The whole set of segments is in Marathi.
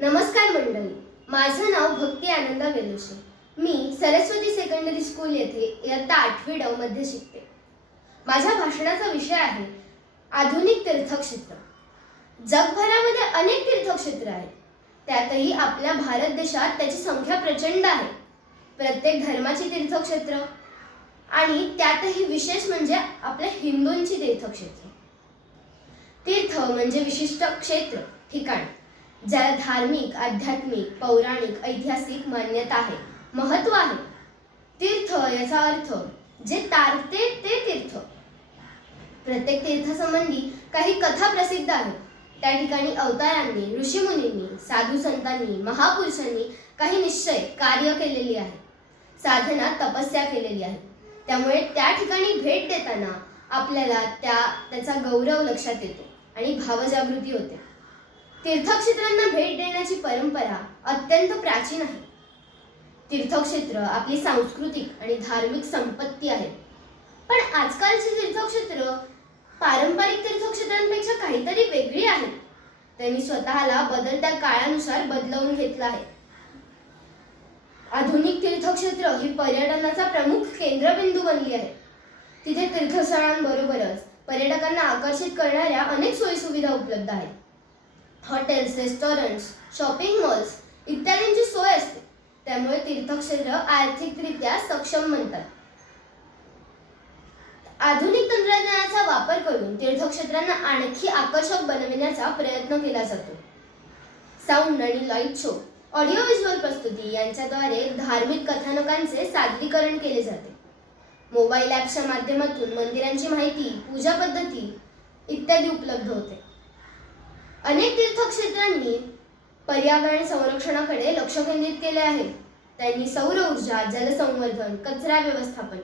नमस्कार मंडळी, माझं नाव भक्ती आनंदा वेलुशे. मी सरस्वती सेकंडरी स्कूल येथे इयत्ता 8वी ड मध्ये शिकते. माझ्या भाषणाचा विषय आहे आधुनिक तीर्थक्षेत्र. जगभरामध्ये अनेक तीर्थक्षेत्र आहेत, त्यातही आपल्या भारत देशात त्याची संख्या प्रचंड आहे. प्रत्येक धर्माची तीर्थक्षेत्र आणि त्यातही विशेष म्हणजे आपल्या हिंदूंची तीर्थक्षेत्र. तीर्थ म्हणजे विशिष्ट क्षेत्र, ठिकाण ज्याला धार्मिक, आध्यात्मिक, पौराणिक, ऐतिहासिक मान्यता आहे, महत्त्व आहे. तीर्थ याचा अर्थ जे तारते ते तीर्थ. प्रत्येक तीर्थसंबंधी काही कथा प्रसिद्ध आहेत. त्या ठिकाणी अवतारांनी, ऋषीमुनींनी, साधू संतांनी, महापुरुषांनी काही निश्चय कार्य केलेली आहे, साधना, तपस्या केलेली आहे. त्यामुळे त्या ठिकाणी भेट देताना आपल्याला त्याचा गौरव लक्षात येतो आणि भावजागृती होते. तीर्थक्षेत्रांना भेट देण्याची परंपरा अत्यंत प्राचीन आहे. तीर्थक्षेत्र आपली सांस्कृतिक आणि धार्मिक संपत्ती आहे. पण आजकालची तीर्थक्षेत्र पारंपरिक तीर्थक्षेत्रांपेक्षा काहीतरी वेगळी आहेत. त्यांनी स्वतःला बदलत्या काळानुसार बदलवून घेतलं आहे. आधुनिक तीर्थक्षेत्र ही पर्यटनाचा प्रमुख केंद्रबिंदू बनली आहे. तिथे तीर्थस्थळांबरोबरच पर्यटकांना आकर्षित करणाऱ्या अनेक सोयीसुविधा उपलब्ध आहेत. हॉटेल्स, रेस्टॉरंट्स, शॉपिंग मॉल्स इत्यादींची सोय असते. त्यामुळे तीर्थक्षेत्र आर्थिकरित्या सक्षम बनतात. आधुनिक तंत्रज्ञानाचा वापर करून तीर्थक्षेत्रांना आणखी आकर्षक बनविण्याचा प्रयत्न केला जातो. साऊंड आणि लाईट शो, ऑडिओ व्हिज्युअल प्रस्तुती यांच्याद्वारे धार्मिक कथानकांचे सादरीकरण केले जाते. मोबाईल ॲप्सच्या माध्यमातून मंदिरांची माहिती, पूजा पद्धती इत्यादी उपलब्ध होते. अनेक तीर्थक्षेत्रांनी पर्यावरण संरक्षणाकडे लक्ष केंद्रित केले आहे. त्यांनी सौर ऊर्जा, जलसंवर्धन, कचरा व्यवस्थापन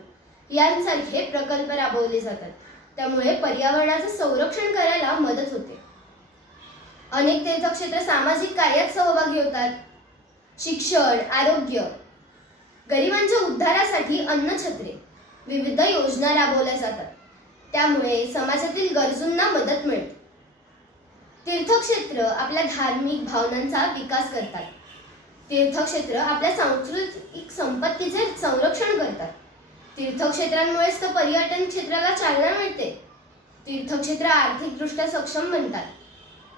यांसारखे प्रकल्प राबवले जातात. त्यामुळे पर्यावरणाचे संरक्षण करायला मदत होते. अनेक तीर्थक्षेत्र सामाजिक कार्यात सहभागी होतात. शिक्षण, आरोग्य, गरिबांच्या उद्धारासाठी अन्नछत्रे, विविध योजना राबवल्या जातात. त्यामुळे समाजातील गरजूंना मदत मिळते. तीर्थक्षेत्र आपल्या धार्मिक भावनांचा विकास करतात. तीर्थक्षेत्र आपल्या सांस्कृतिक संपत्तीचे संरक्षण करतात. तीर्थक्षेत्रांमुळेच तर पर्यटन क्षेत्राला चालना मिळते. तीर्थक्षेत्र आर्थिकदृष्ट्या सक्षम बनतात.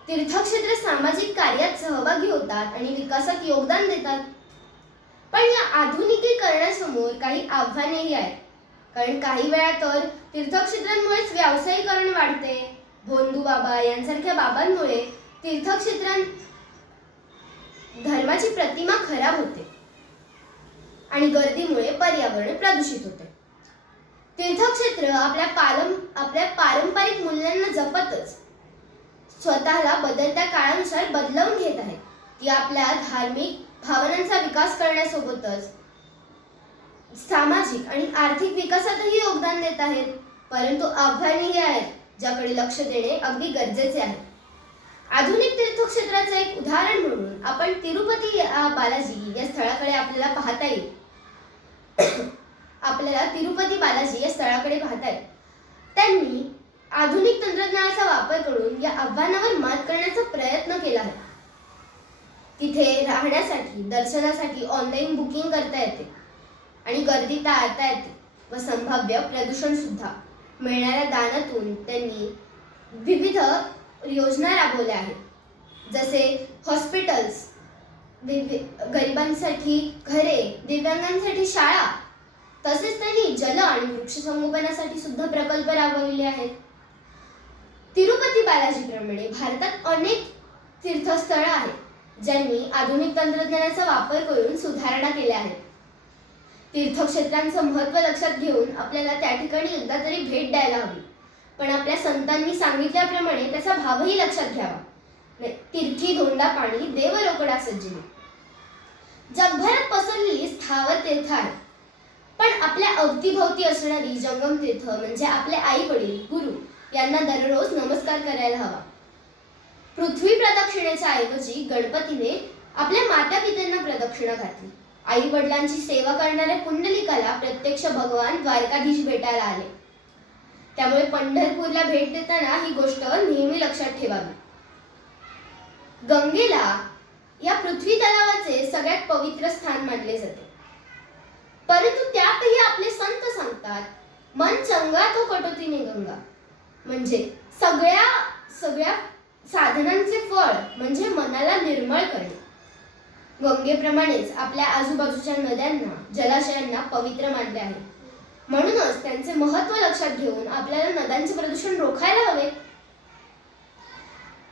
तीर्थक्षेत्र सामाजिक कार्यात सहभागी होतात आणि विकासात योगदान देतात. पण या आधुनिकीकरणासमोर काही आव्हानेही आहेत. कारण काही वेळा तर तीर्थक्षेत्रांमुळेच व्यावसायीकरण वाढते. भोंदू बाबा यांसारख्या बाबांमुळे तीर्थक्षेत्रांत धर्माची प्रतिमा खराब होते आणि गर्दीमुळे पर्यावरण प्रदूषित होते. तीर्थक्षेत्र आपल्या पारंपरिक मूल्यांना जपतच स्वतःला बदलत्या काळानुसार बदलवून घेत आहेत. ती आपल्या धार्मिक भावनांचा विकास करण्यासोबतच सामाजिक आणि आर्थिक विकासातही योगदान देत आहेत. परंतु आव्हानेही आहेत, ज्याकडे लक्ष देणे अगदी गरजेचे आहे. आधुनिक तीर्थक्षेत्राचे एक उदाहरण म्हणून आपण तिरुपती बालाजी या स्थळाकडे आपल्याला पाहता येईल. तिरुपती बालाजी या स्थळाकडे पाहता येईल. त्यांनी आधुनिक तंत्रज्ञानाचा वापर करून या आव्हानावर मात करण्याचा प्रयत्न केला आहे. तिथे राहण्यासाठी, दर्शनासाठी ऑनलाईन बुकिंग करता येते आणि गर्दी टाळता येते व संभाव्य प्रदूषण सुद्धा. मिळणाऱ्या दानातून त्यांनी विविध योजना राबवल्या आहेत, जसे हॉस्पिटल्स, गरिबांसाठी घरे, दिव्यांगांसाठी शाळा, तसेच त्यांनी जल आणि वृक्ष संगोपनासाठी सुद्धा प्रकल्प राबवलेले आहेत. तिरुपती बालाजीप्रमाणे भारतात अनेक तीर्थस्थळं आहेत ज्यांनी आधुनिक तंत्रज्ञानाचा वापर करून सुधारणा केल्या आहेत. तीर्थक्षेत्रांचं महत्त्व लक्षात घेऊन आपल्याला त्या ठिकाणी एकदा तरी भेट द्यायला हवी. पण आपल्या संतांनी सांगितल्याप्रमाणे त्याचा भावही लक्षात घ्यावा. तीर्थी धोंडा पाणी देव रोकडा सज्जनी. जगभरात पसरलेली स्थावर तीर्थ आहेत, पण आपल्या अवतीभोवती असणारी जंगम तीर्थ म्हणजे आपले आई वडील, गुरु यांना दररोज नमस्कार करायला हवा. पृथ्वी प्रदक्षिणेच्या ऐवजी गणपतीने आपल्या माता पित्यांना प्रदक्षिणा घातली. आई वडिलांची सेवा करणाऱ्या पुंडलिकाला प्रत्यक्ष भगवान द्वारकाधीश भेटायला आले. त्यामुळे पंढरपूरला भेट देताना ही गोष्ट नेहमी लक्षात ठेवावी. गंगेला या पृथ्वी तलावाचे सगळ्यात पवित्र स्थान मानले जाते. परंतु त्यातही आपले संत सांगतात, मन चंगा तो कटोतीने गंगा. म्हणजे सगळ्या साधनांचे फळ म्हणजे मनाला निर्मळ करणे. गंगेप्रमाणेच आपल्या आजूबाजूच्या नद्यांना, जलाशयांना पवित्र मानले आहे. म्हणूनच त्यांचे महत्त्व लक्षात घेऊन आपल्याला नद्यांचे प्रदूषण रोखायला हवे.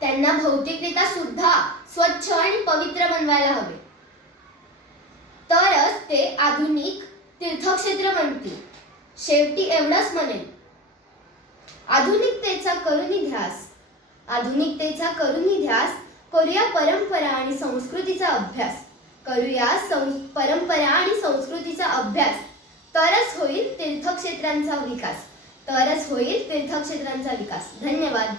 त्यांना भौतिकरित्या सुद्धा स्वच्छ आणि पवित्र बनवायला हवे. तरच ते आधुनिक तीर्थक्षेत्र बनतील. शेवटी एवढंच म्हणेन, आधुनिकतेचा करूनी ध्यास, करूया परंपरा आणि संस्कृतीचा अभ्यास. तरच होईल तीर्थक्षेत्रांचा विकास. धन्यवाद.